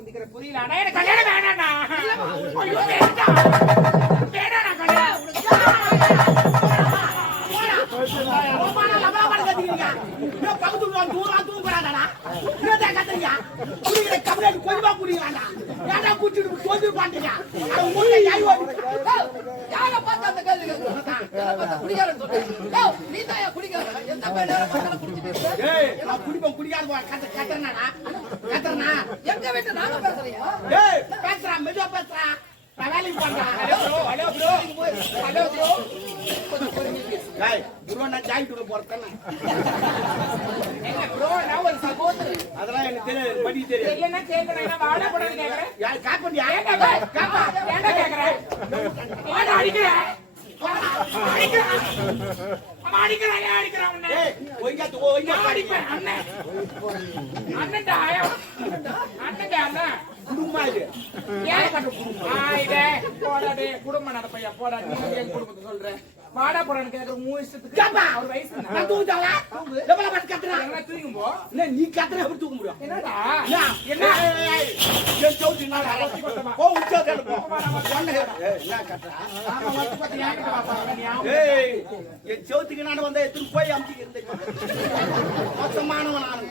முந்திக்கிற புரியல. ஆனா எனக்கு கல்யாணம் வேணாண்ணா. ஐயோ வேண்டாம். வேணாண்ணா கல்யாணம். போடா லபா பட கத்திங்க. நீ பக்கத்துல வந்து தூங்குறாடா. நீதா கத்துறியா? குடிக்கிற கப்லெட் கொஞ்சமா குடிக்கறாடா. ஏன்டா குடிச்சிட்டு தோந்து பாட்டீங்க? அது முன்ன யாய் ஓடி. யார பார்த்து அந்த கேள்வி கேக்குறா? குடிக்காரன்னு சொல்றேன். டேய் நீ தான் குடிக்கார. எந்த பேரல பார்த்தாலும் குடிச்சிட்டு. ஏய் நான் குடிப்பேன் குடிக்காத கத்தறனாடா. கத்தறனா? எங்க வீட்டு நாங்க பேசுறியா? ஏய் பேசுறா மெதுவா பேசுறா. நான் வேலைக்கு பண்றேன். Hello bro. Hello bro. ஏய் ப்ரோ நான் ஜாயிட்டு போறேன். என்ன ப்ரோ நான் ஒரு சகோதரன். அதெல்லாம் எனக்கு தெரியாது. படி தெரியாது. தெரியலன்னா கேக்குறேன். நான் வாடா போடான்னு கேக்குறேன். யார் காப்பண்டியா? காப்பா ஏன்டா கேக்குறேன்? ஏன்டா அடிக்கிறேன்? அடிக்கிறான் ஏன் அடிக்கிறான் உன்னை? ஏய் ஒய்யா அடிப்பேன் அண்ணன். அண்ணன்டா அண்ணன்டா அண்ணன். குடும்பமா இது. ஏன் கண்டு குடும்பம்? போடா டே குடும்பம் நடப்பையா போடா. நீ என் குடும்பத்தை சொல்ற. வாடா போடான்னு கேக்குற மூணு இஷ்டத்துக்கு. கேப்பா அவர் வயசு நான் தூங்குறேன். எவ்வளவு பஸ் கத்துறா? என்ன தூங்கும் போ. என்ன நீ கத்துற எப்படி தூங்க முடியும்? என்னடா என்ன ஏய் ஜோதி நான் போ உச்சதல போ. என்ன கத்துறா? ஆமா வந்து பத்தி ஏங்கிட்ட பாப்பா நீ. ஏய் என் ஜோதிக்கு நான் வந்தா எதுக்கு போய் அம்மிக்கு இருந்தேன். மொத்தமானவன் நான்.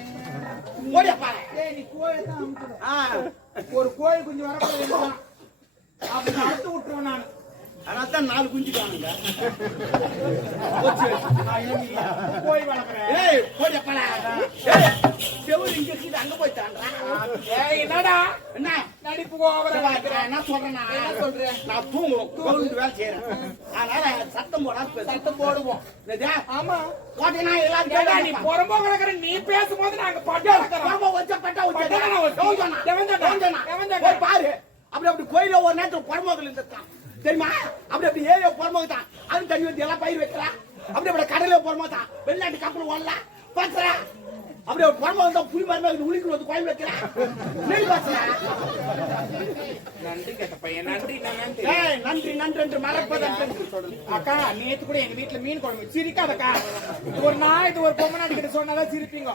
ஓடியா பாரு. ஏய் நீ கோழி தான் அமுக்குற. ஒரு கோழி குஞ்சு வரப்போகுது. அப்படி அறுத்து விட்டுருவேன் நான். அதான் 4 குஞ்சு காணுங்க. கோழி வளர்க்குறேன். ஏய் ஓடியா பாரு. ஏய் செவுரு இங்க இருக்குது அங்க போய் தாண்டா. ஏய் என்னடா என்ன நடிப்பு ஓவரா பாக்குறேன் என்ன சொல்றேன்னா என்ன சொல்ற? நான் தூங்குறோம் வேலை செய்யறேன். அதனால சத்தம் போடாம சத்தம் போடுவோம். ஆமா போட்டீங்கன்னா எல்லாரும் ஏடா நீ பொறம்போ கிடக்குற நீ பேசும்போது நாங்க பட்டா பொறம்போ வச்ச பாரு அப்படி கோயில ஒரு நேரத்துல பொறம்போகள் இருந்தான் தெரியுமா? அப்படி ஏரியா பொறம்போக தான் அது தண்ணி வந்து எல்லாம் பயிர் வைக்கலாம். அப்படி கடல பொறம்போக தான் வெளிநாட்டு கப்பல் ஓடலாம் பாக்குற. அப்படி ஒரு பொறம்போக தான் புலி மரமாக உளிக்கு வந்து கோயில் வைக்கிறேன். நெல் பாசுற நன்றி கேட்ட பையன் நன்றி நன்றி. நன்றி நன்றி என்று மறப்பதன் அக்கா நேத்து கூட எங்க வீட்டுல மீன் குழம்பு சிரிக்காதக்கா. ஒரு நாய் இது ஒரு பொம்மை நாட்டிக்கிட்ட சொன்னாதான் சிரிப்பீங்க.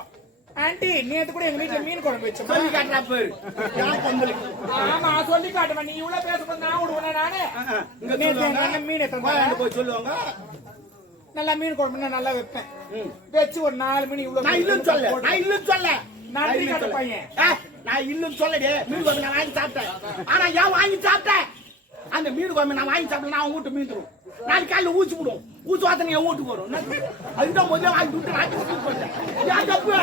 ஆண்டி நேத்து கூட எங்க வீட்டுல மீன் குழம்பு வச்சோம். சொல்லி காட்டுறா பேரு. ஆமா சொல்லி காட்டுவேன். நீ இவ்வளவு பேசும்போது நான் விடுவேன் நானு. மீன் போய் சொல்லுவாங்க. நல்லா மீன் குழம்பு நல்லா வைப்பேன். வச்சு ஒரு 4 மணி இவ்வளவு. நான் இல்லன்னு சொல்ல நன்றி காட்ட பையன். நான் இல்லன்னு சொல்லடே. மீன் குழம்பு நான் வாங்கி சாப்பிட்டேன். ஆனா ஏன் வாங்கி சாப்பிட்டேன்? அந்த மீன் குழம்பு நான் வாங்கி சாப்பிட்டேன். நான் வீட்டு மீன் தரும். நாளைக்கு காலையில் ஊச்சி விடும். ஊச்சி வாத்தனை என் வீட்டுக்கு வரும். அதுதான் முதல்ல வாங்கி விட்டு நான் போட்டேன். ஏன் தப்பு?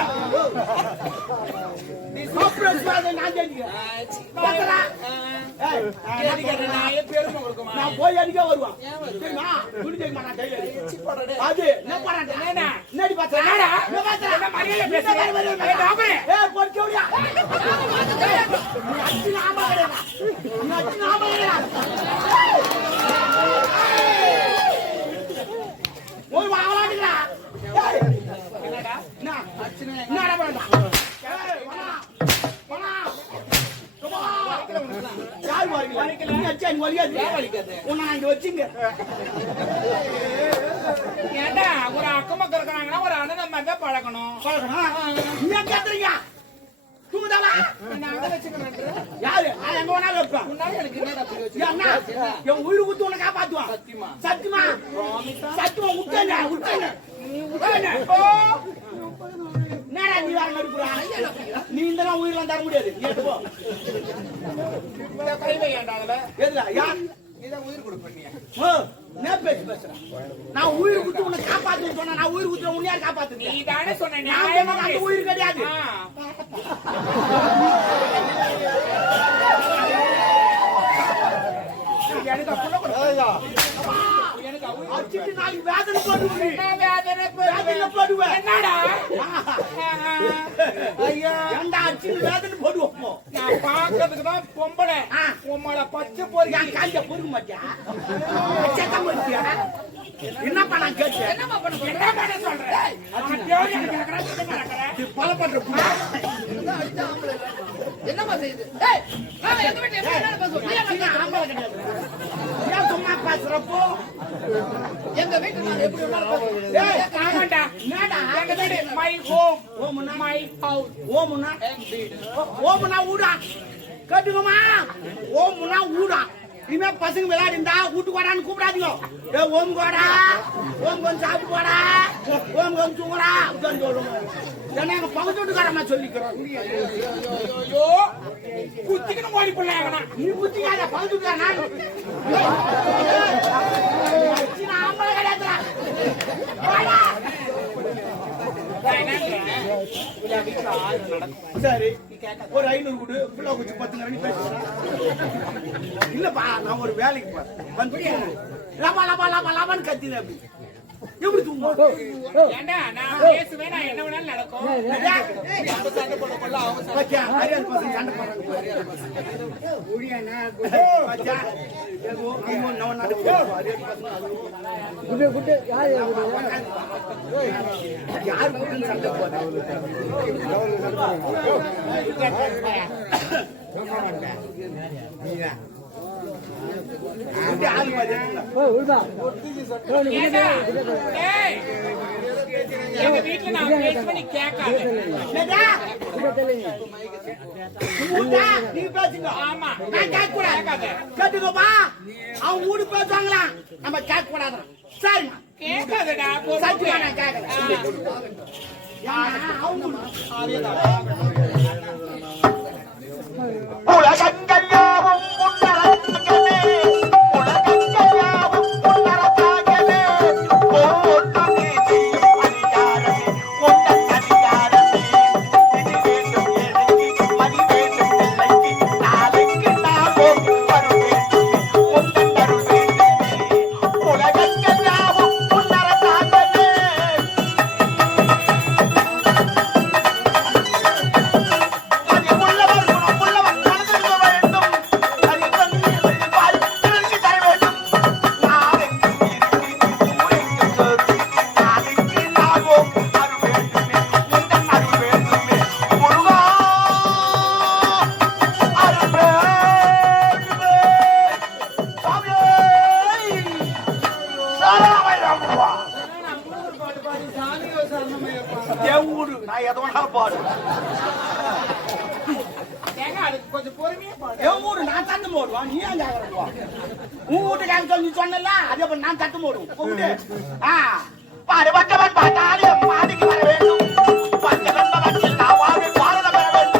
நான் போய் அடிக்க வருவான். அது என்ன ஒரு வாங்கலாட்டுங்களா? ஏண்டா ஒரு அக்கம் பக்கம் இருக்கிறாங்கன்னா ஒரு அண்ணன் மாதிரி தான் பழக்கணும். உயிர் ஊத்து உன்னை காப்பாத்துவான். சத்தியமா சத்தியமா விட்டேன். என்னடா நீ வேற நடிப்புறா? நீ இந்த உயிரெல்லாம் தர முடியாது. உயிர் கொடுப்பீங்க. நான் உயிர் குத்து உன்னை காப்பாத்து சொன்ன. நான் உயிர் குத்துற உன்னை யார் காப்பாத்து? நீ தானே சொன்ன. அந்த உயிர் கிடையாது. அடிச்சுட்டு நாளைக்கு வேதனை போடுவேன். என்னடா ஐயா ஏண்டா அடிச்சுட்டு வேதனை போடுவோம்? நான் பாக்குறதுக்கு தான் பொம்பளை. உம்மள பச்சை போறீங்க. என் காலிய பொறுக்க மாட்டியா? என்னப்பா நான் கேட்டேன்? என்ன பண்ண சொல்றேன்? பல பண்ற என்னமா செய்யுது? சும்மா பேசுறப்போ எங்க வீட்டுக்கு நான் எப்படி மை ஹோம் மை ஹவுஸ். ஓமுன்னா ஊடா கட்டுக்குமா ஓம்னா ஊடா இனிமே பசங்க விளையாடிந்தா வீட்டுக்கு வாடான்னு கூப்பிடாதீங்க ஏ ஓம் கோடா ஓம் கொஞ்சம் சாப்பிட்டு போடா ஓம் கொஞ்சம் தூங்கடா அப்படின்னு சொல்லுவோம் ஏன்னா எங்க பக்கத்து வீட்டுக்காரமா சொல்லிக்கிறோம் ஐயோ குத்திக்கணும் ஓடி போடலாம் நீ குத்திக்காத பக்கத்து வீட்டுக்காரன் ஆம்பளை கிடையாதுடா சரி ஒரு 500 கொடு புள்ள குச்சி 10 மணி பேசுறேன் இல்லப்பா நான் ஒரு வேலைக்கு போறேன் வந்து லபா லபா லபா லபான்னு கத்தின அப்படி எப்படி தூங்க ஏண்டா நான் பேசுவேன் நான் என்ன வேணாலும் நடக்கும் சண்டை போட கொள்ள அவசரம் பச்சா ஹரியால் பசங்க சண்டை போறாங்க ஊடியானா பச்சா ஏகோ நம்ம நவ நாடு ஹரியால் பசங்க குடு யார் குடு சண்டை போறாங்க நீயா ஆளு மாதிரி எங்க வீட்டுல நான் பேசுவேன் நீ கேட்காத நீ பேசுங்க ஆமா நான் கேட்க கூடாது கேட்டுக்கோப்பா அவன் ஊடு பேசுவாங்களா நம்ம கேட்க கூடாது சரிம்மா கேட்காதடா சத்தியமா நான் கேட்கறேன் உலகங்கள்யாவும் முன்னரங்கமே உலகங்கள்யாவும் முன்னரங்கமே ஒவ்வொரு நீதியும் அதிகாரமே உங்கள் அதிகாரமே இது வேண்டும் எனக்கு மதி வேண்டும் பிள்ளைக்கு நாளைக்கு நாமும் வர வேண்டும் உங்கள் தருள் வேண்டுமே உலகங்கள்யாவும் முன்னரங்கமே நான் எதை வேணா பாடு ஏங்க அதுக்கு கொஞ்சம் பொறுமையா பாடு என் ஊரு நான் தட்டு போடுவான் நீ ஏன் கேக்குறப்பா உன் வீட்டுக்காரங்க சொல்லி சொன்னல அதே போல நான் தட்டு போடுவோம் கூப்பிட்டு பாடுபட்டவன் பார்த்தாலே மாடிக்கு வர வேண்டும் பஞ்சவன்பவற்றில் நான் வாழ்வில் பாரத பெற வேண்டும்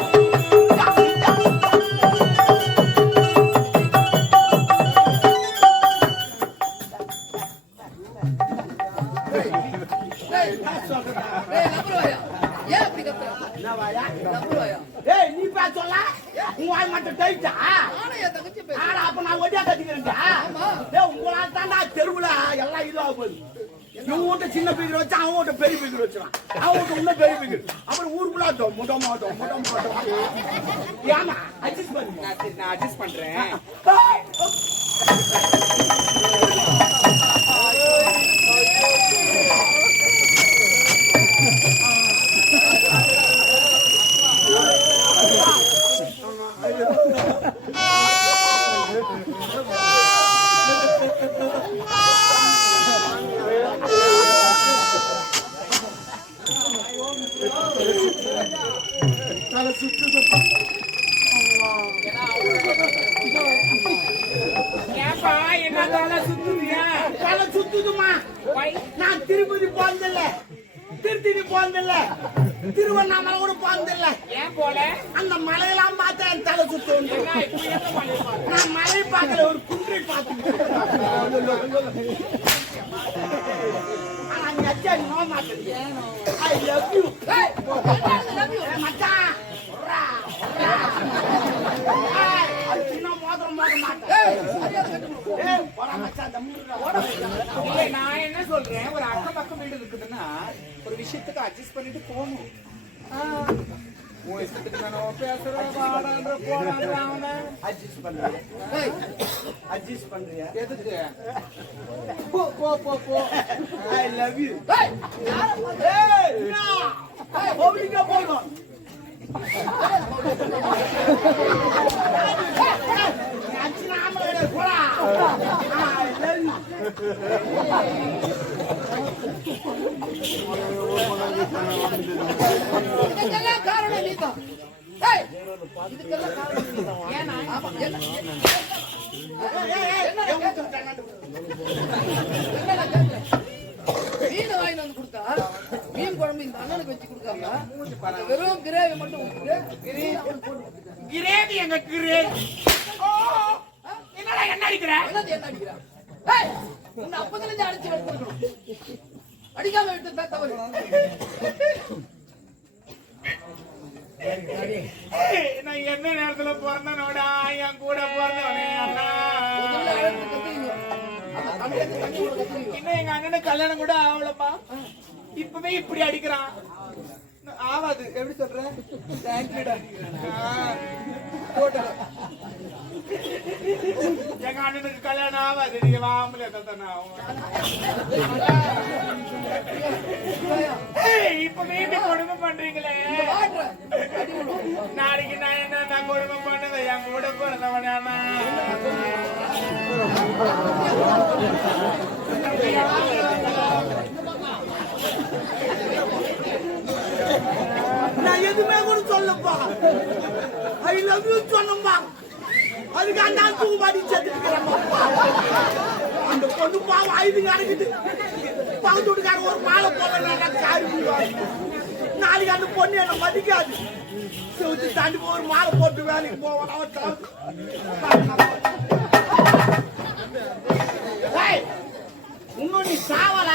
ஏன் அப்படி கத்துற நம்புவாயா ஏய் நீ பா சொல்ல உன் வாய் மட்டும் டைட்டா நானும் என் தங்கச்சி பேச ஆனா அப்ப நான் ஒடியா கட்டிக்கிறேன்டா ஏய் உங்களால தான்டா தெருவுல எல்லாம் இதுவா போகுது இவன் வீட்டு சின்ன பீக்கர் வச்சு அவன் வீட்டு பெரிய பீக்கர் வச்சுறான் அவன் வீட்டு இன்னும் பெரிய பீக்கர் அப்புறம் ஊருக்குள்ள முட்டை மாட்டோம் ஏமா அட்ஜஸ்ட் பண்ணு நான் அட்ஜஸ்ட் பண்றேன் ஏப்பா என்ன சுத்துறியா தலை சுத்துதுமா நான் திருப்பதி போனதில்ல திருத்தணி போனதில்ல திருவண்ணாமலை கூட போனதில்ல ஏன் போல அந்த மலையெல்லாம் பார்த்தா என் தலை சுத்து என்ன இப்படி என்ன பண்ணிருப்பாங்க நான் மலை பார்க்கல ஒரு குன்றை பார்த்து ஆனா நீ அச்சா நோ மாட்டேன் ஐ லவ் யூ மச்சான் சின்ன மோதிரம் மோத மாட்டேன் போடா மச்சான் இல்ல நான் என்ன சொல்றேன் ஒரு அக்கம் பக்கம் வீடு இருக்குதுன்னா ஒரு விஷயத்துக்கு அட்ஜஸ்ட் பண்ணிட்டு போகணும் உன் இஷ்டத்துக்கு நான் பேசுறேன் வாடான்ற போடான்ற அவனை அட்ஜஸ்ட் பண்றியா அட்ஜஸ்ட் பண்றியா எதுக்கு போ போ போ போ ஐ லவ் யூ ஏய் ஏய் பப்ளிக்கா போறோம் அச்சினா ஆமல போடா ஐ லவ் யூ இதுக்கெல்லாம் காரணம் நீதான் ஏய் இதுக்கெல்லாம் காரணம் நீதான் ஏன்னா ஆமா என்ன மீன் வாங்கிட்டு வந்து கொடுத்தா மீன் குழம்பு இந்த அண்ணனுக்கு வச்சு கொடுக்காம வெறும் கிரேவி மட்டும் கிரேவி எங்க கிரேவி என்னடா என்ன அடிக்கிற என்ன அடிக்கிறா உன்னை அப்பதிலிருந்து அடிச்சு வளர்த்துருக்கணும் அடிக்காம விட்டு தவறு நான் என்ன நேரத்துல பிறந்தனோடா என் கூட பிறந்தவனே அண்ணா இன்னும் எங்க அண்ணனுக்கு கல்யாணம் கூட ஆகலப்பா இப்பவே இப்படி அடிக்கிறான் ஆவாது எப்படி சொல்ற எங்க அண்ணனுக்கு கல்யாணம் ஆகாது நீங்க வாமல இப்பவே கொடுமை பண்றீங்களே நாளைக்கு நான் என்ன கொடுமை பண்ணது என் கூட பிறந்தவனா நான் எதுவுமே கூட சொல்லப்பா ஐ லவ் யூ சொன்னப்பா அதுக்கு அந்த தூக்கு மாட்டி சேர்த்துக்கிறேன் அந்த பொண்ணு பாவம் ஐந்து கணக்குது பக்கத்து வீட்டுக்காரன் ஒரு மாலை போடல காரி நாளைக்கு அந்த பொண்ணு என்ன மதிக்காது செவுத்து தாண்டி ஒரு மாலை போட்டு வேலைக்கு போவான் இன்னும் நீ சாவல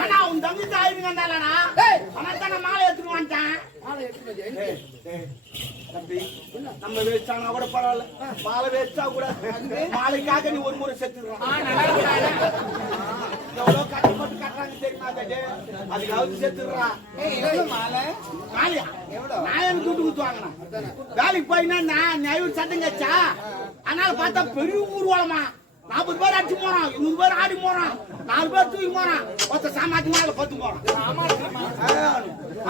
ஆனா உன் தம்பி தாயின்னு கண்டாலனா ஆனா தானே மாலை எடுத்துட்டு வந்துட்டேன் நம்ம வேஸ்டானா கூட பரவாயில்ல மாலை வேஸ்டா கூட மாலைக்காக நீ ஒரு முறை செத்துடுறான் எவ்வளவு கட்டப்பட்டு கட்டுறாங்க தெரியுமா அதுக்காவது செத்துடுறான் மாலையா நான் எனக்கு துட்டு குத்துவாங்கண்ணா வேலைக்கு போயினா நான் நைவர் சட்டம் கச்சா அதனால பார்த்தா பெரிய ஊர்வலமா 40 பேர் அடிச்சு போறான் 100 பேர் ஆடி போறான் 4 பேர் தூக்கி போறான் ஒருத்த சாமாத்தி மாலை பத்து போறான்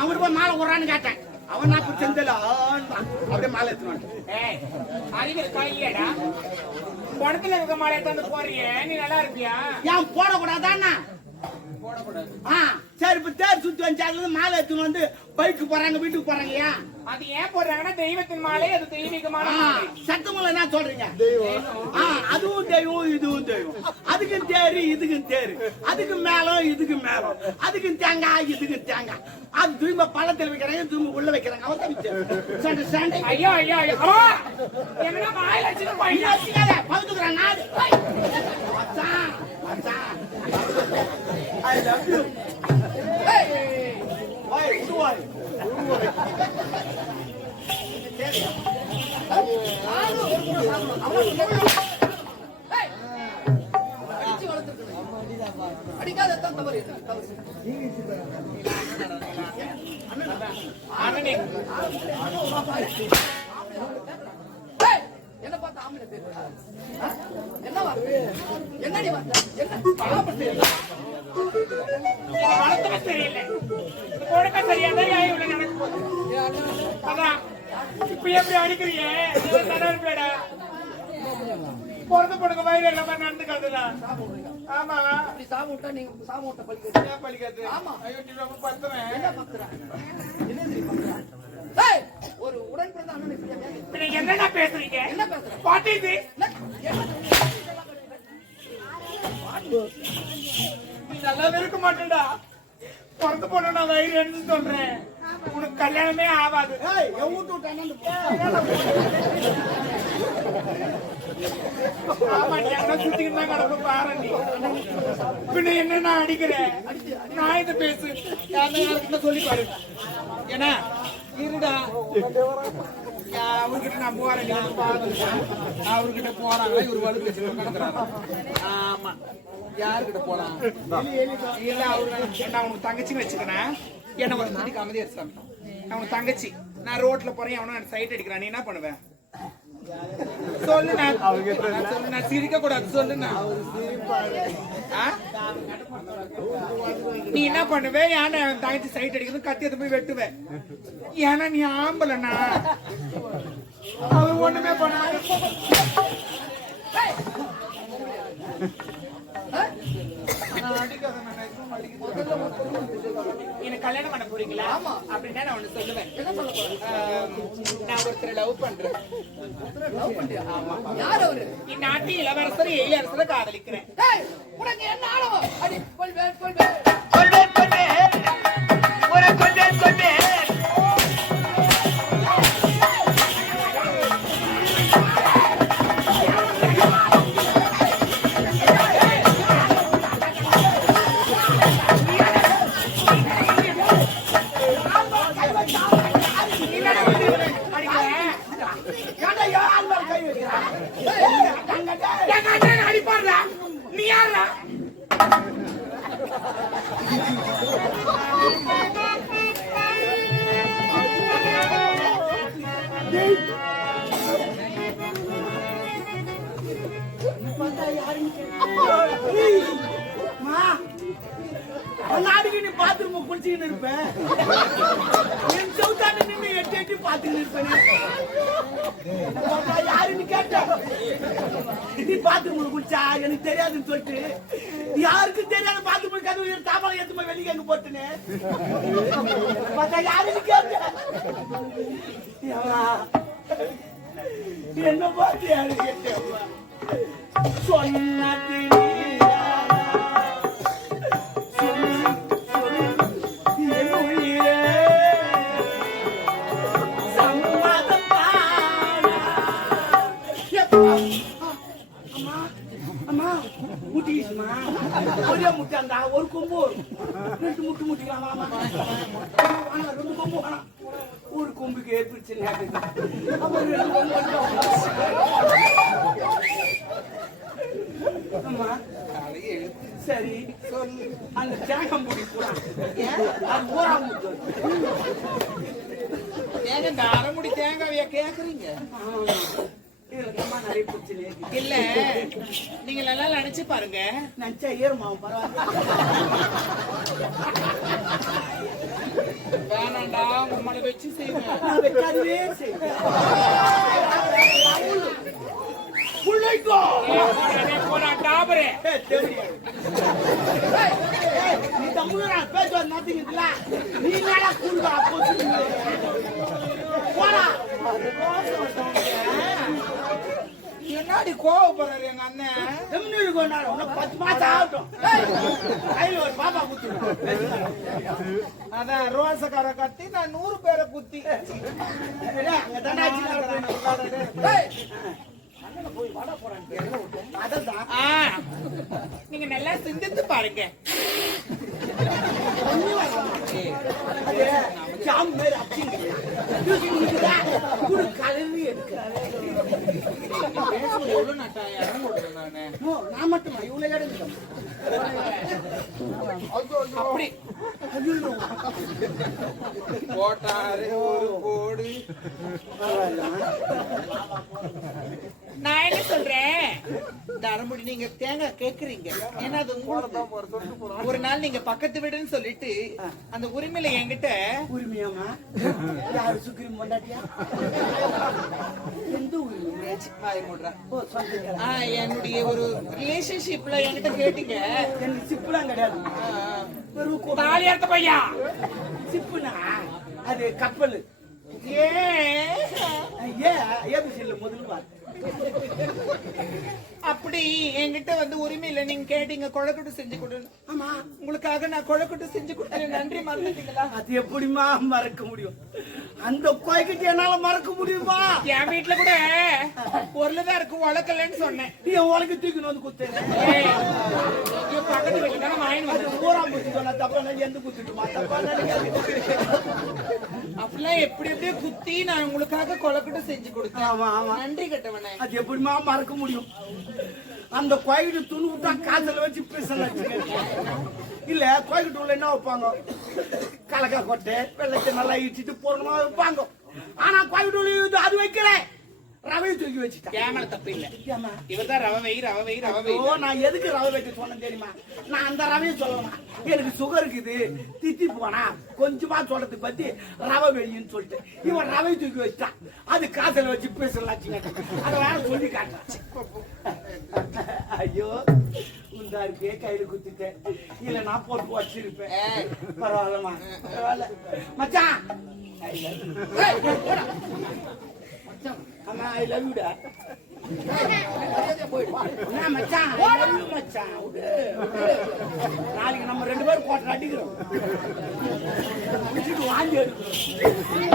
அவன் போய் மாலை விடுறான்னு கேட்டேன் அவன் நான் இப்ப செந்தல அப்படியே மாலை எடுத்துவான் அறிவியல் காயிலடா படத்துல இருக்க மாலை எடுத்து வந்து போறியே நீ நல்லா இருப்பியா ஏன் போடக்கூடாதாண்ணா சரி இப்ப தேர் சுத்தி வந்து மாலை எடுத்துன்னு வந்து பைக்கு போறாங்க வீட்டுக்கு போறாங்க ஏன் அது ஏன் போடுறாங்கன்னா தெய்வத்தின் மாலை அது தெய்வீகமான சத்தமல்ல என்ன சொல்றீங்க அதுவும் தெய்வம் இதுவும் தெய்வம் அதுக்கும் தேரு இதுக்கும் தேரு அதுக்கு மேலம் இதுக்கு மேலம் அதுக்கும் தேங்காய் இதுக்கும் தேங்காய் அது திரும்ப பழத்தில் வைக்கிறாங்க திரும்ப உள்ள வைக்கிறாங்க அவன் ஐயோ ஐயோ என்ன மாலை வச்சுக்காத பகுத்துக்கிறான் நாடு I love you. Hey! Why? Why? அடிக்காத தவறு என்ன பார்த்தா ஆம்பளை பேரு என்னவா என்னடி வளர்த்தவே தெரியல கொடுக்க சரியாதான் எனக்கு அதான் இப்ப எப்படி அடிக்கிறீங்க பேடா பிறந்த பொண்ணுங்க வயிறு எல்லாமே நடந்துக்காதுடா ஆமா அப்படி சாம விட்டா நீங்க சாம விட்ட பழிக்கிறது பழிக்காது ஆமா ஐயோ நீ ரொம்ப பத்துறேன் என்ன பத்துறேன் ஒரு உடன் பிறந்த அண்ணன் என்னடா பேசுறீங்க என்ன பேசுறேன் பாட்டி இது நீ நல்லாவே இருக்க மாட்டேடா பிறந்த பொண்ணு நான் வயிறு எடுத்து சொல்றேன் உனக்கு கல்யாணமே ஆகாது ஆமா நீ என்ன சுத்திக்கிட்டு தான் கிடப்ப பாரு நீ பின்ன என்ன நான் அடிக்கிறேன் நான் இதை பேசு யாருக்கிட்ட சொல்லி பாரு ஏன்னா இருடா அவர்கிட்ட நான் போறேன் அவர்கிட்ட போறாங்க இவர் வலு பேசுறாரு ஆமா யாருக்கிட்ட போலாம் இல்ல அவரு நான் உனக்கு தங்கச்சின்னு வச்சுக்கிறேன் என்ன ஒரு தண்ணிக்கு அமைதியா சாமி நான் உனக்கு தங்கச்சி நான் ரோட்ல போறேன் அவனும் நான் சைட் அடிக்கிறான் நீ என்ன பண்ணுவேன் சொல்லு நான் சிரிக்க கூடாது சொல்லு நீ என்ன பண்ணுவேன் ஏன்னா தங்கச்சி சைட் அடிக்கிறது கத்தி அதை போய் வெட்டுவேன் ஏன்னா நீ ஆம்பலண்ணா அவர் ஒண்ணுமே பண்ணாங்க எனக்கு கல்யாணம் பண்ண போறீங்களா? ஆமா. அப்படின்னா நான் ஒண்ணு சொல்லுவேன். என்ன சொல்ல போற? நான் ஒருத்தரை லவ் பண்றேன். லவ் பண்றியா? யார் அவரு? இந்நாட்டு இளவரசர் எழிலரசரை காதலிக்கிறேன். டேய், உனக்கு என்ன ஆளவம்? அடி கொள்வேன் கொள்வேன். சொல்வேன் சொல்வேன் ஒரு சொல்வேன் சொல்வேன் ஏன்டா யார் மேல கை வைக்கிறா? எங்க அண்ணன் அடிப்பாருடா. நீ யாருடா? நாடுக்கு நீ பாத்ரூம் குளிச்சுக்கிட்டு இருப்பேன். என் சவுத்தாண்டு நின்று எட்டி எட்டி பாத்துக்கிட்டு இருப்பேன். யாருன்னு கேட்ட நீ பாத்ரூம் குளிச்சா எனக்கு தெரியாதுன்னு சொல்லிட்டு யாருக்கும் தெரியாத பாத்ரூம் கதவு தாப்பாளம் எடுத்து போய் வெளியே எங்க போட்டுன்னு பார்த்தா யாருன்னு கேட்ட என்ன பார்த்து யாரு கேட்ட சொன்னது ஒரே முட்டாண்டா ஒரு கொம்பு ரெண்டு முட்டு முட்டிக்கலாம் ரெண்டு கொம்பு ஒரு கொம்புக்கு ஏற்படுச்சு அம்மா சரி அந்த தேங்காய் மூடி போறான் அது ஊராங்க ஏங்க இந்த அரைமுடி தேங்காவையா கேக்குறீங்க? நிறைய பிரச்சனை இல்ல, நீங்க நல்லா நினைச்சு பாருங்க. நினைச்சா ஏறுமாவும் பரவாயில்ல. வேணாண்டா, உங்களை வச்சு செய்வேன். நான் வைக்காதவே செய்வேன். போடா டாபரே. நீ தமிழா பேசுவது மாத்தீங்கல்ல, நீ மேல கூண்டா போடா. என்னடி கோவப்படுறாரு எங்க அண்ணன்? தமிழ் கொண்டாடும் உனக்கு 10 மாசம் ஆகட்டும். கையில் ஒரு பாப்பா குத்து. அதான் ரோசக்கார கட்டி நான் 100 பேரை குத்தி. அங்க தண்டாச்சு நீங்க நல்லா சிந்தித்து பாருங்க. நான் மட்டுமா இவ்வளவு இடம் அப்படி போட்டாரு ஒரு கோடு. நான் என்ன சொல்றேன், தரமுடி நீங்க தேங்காய் கேக்குறீங்க. ஏன்னா அது உங்களுக்கு ஒரு நாள் நீங்க பக்கத்து வீடுன்னு சொல்லிட்டு அந்த உரிமையில என்கிட்ட உரிமையாமா யாரு சுக்ரீம் கொண்டாட்டியா எந்த உரிமை என்னுடைய ஒரு ரிலேஷன்ஷிப்ல என்கிட்ட கேட்டீங்க. எனக்கு சிப்புலாம் கிடையாது. தாலி அறுத்த பையா சிப்புனா அது கப்பல். ஏபிசில முதல் வார்த்தை அப்படி என்கிட்ட வந்து உரிமை இல்ல. நீங்க கேட்டீங்க கொழக்கட்டு செஞ்சு கொடு. ஆமா, உங்களுக்காக நான் கொழக்கட்டு செஞ்சு கொடுத்தேன். நன்றி மறந்துட்டீங்களா? அது எப்படிமா மறக்க முடியும்? அந்த கோய்கிட்ட என்னால மறக்க முடியுமா? என் வீட்டுல கூட பொருள்தான் இருக்கு, உழக்கலன்னு சொன்னேன். நீ என் உலக தூக்கின்னு வந்து குத்தேன். பக்கத்து வீட்டுல வாங்கி வந்து ஊராம் குத்தி சொன்னா தப்பா எந்த குத்திட்டுமா? தப்பா அப்படிலாம் எப்படி எப்படியோ குத்தி நான் உங்களுக்காக கொழக்கட்டு செஞ்சு கொடுத்தேன். ஆமா ஆமா, நன்றி கட்டவனே. அது எப்படிமா மறக்க முடியும்? அந்த கோயிட்டு துணு விட்டா காதல வச்சு பேசலாம். இல்ல கோயிட்டு உள்ள என்ன வைப்பாங்க? கலக்கா கொட்டை வெள்ளத்தை நல்லா இடிச்சிட்டு போடணுமா வைப்பாங்க. ஆனா கோயிட்டு அது வைக்கிறேன், ரவை தூக்கி வச்சுட்டேன். கேமரா தப்பு இல்ல, இவர்தான் ரவை வை ரவை வை ரவை வை. நான் எதுக்கு ரவை வைக்க சொன்னேன் தெரியுமா? நான் அந்த ரவையை சொல்லலாம், எனக்கு சுகர் இருக்குது தித்தி போனா கொஞ்சமா சொல்றது பத்தி ரவை வெயின்னு சொல்லிட்டு இவன் ரவை தூக்கி வச்சுட்டான். அது காசுல வச்சு பேசலாம், அதை வேற சொல்லி காட்டுறான். ஐயோ, இந்த இருக்கே கையில குத்திட்டேன் இல்ல நான் போட்டு வச்சிருப்பேன் பரவாயில்லமா பரவாயில்ல மச்சான் ஏய், போடா. அம்மா ஐ லவ் யூ டா போயிடு, வா. என்ன மச்சான் I love you மச்சான் விடு, விடு. நாளைக்கு நம்ம 2 பேரும் கோட்டை அடிக்கிறோம் விட்டுட்டு வாங்கி எடுக்கிறோம்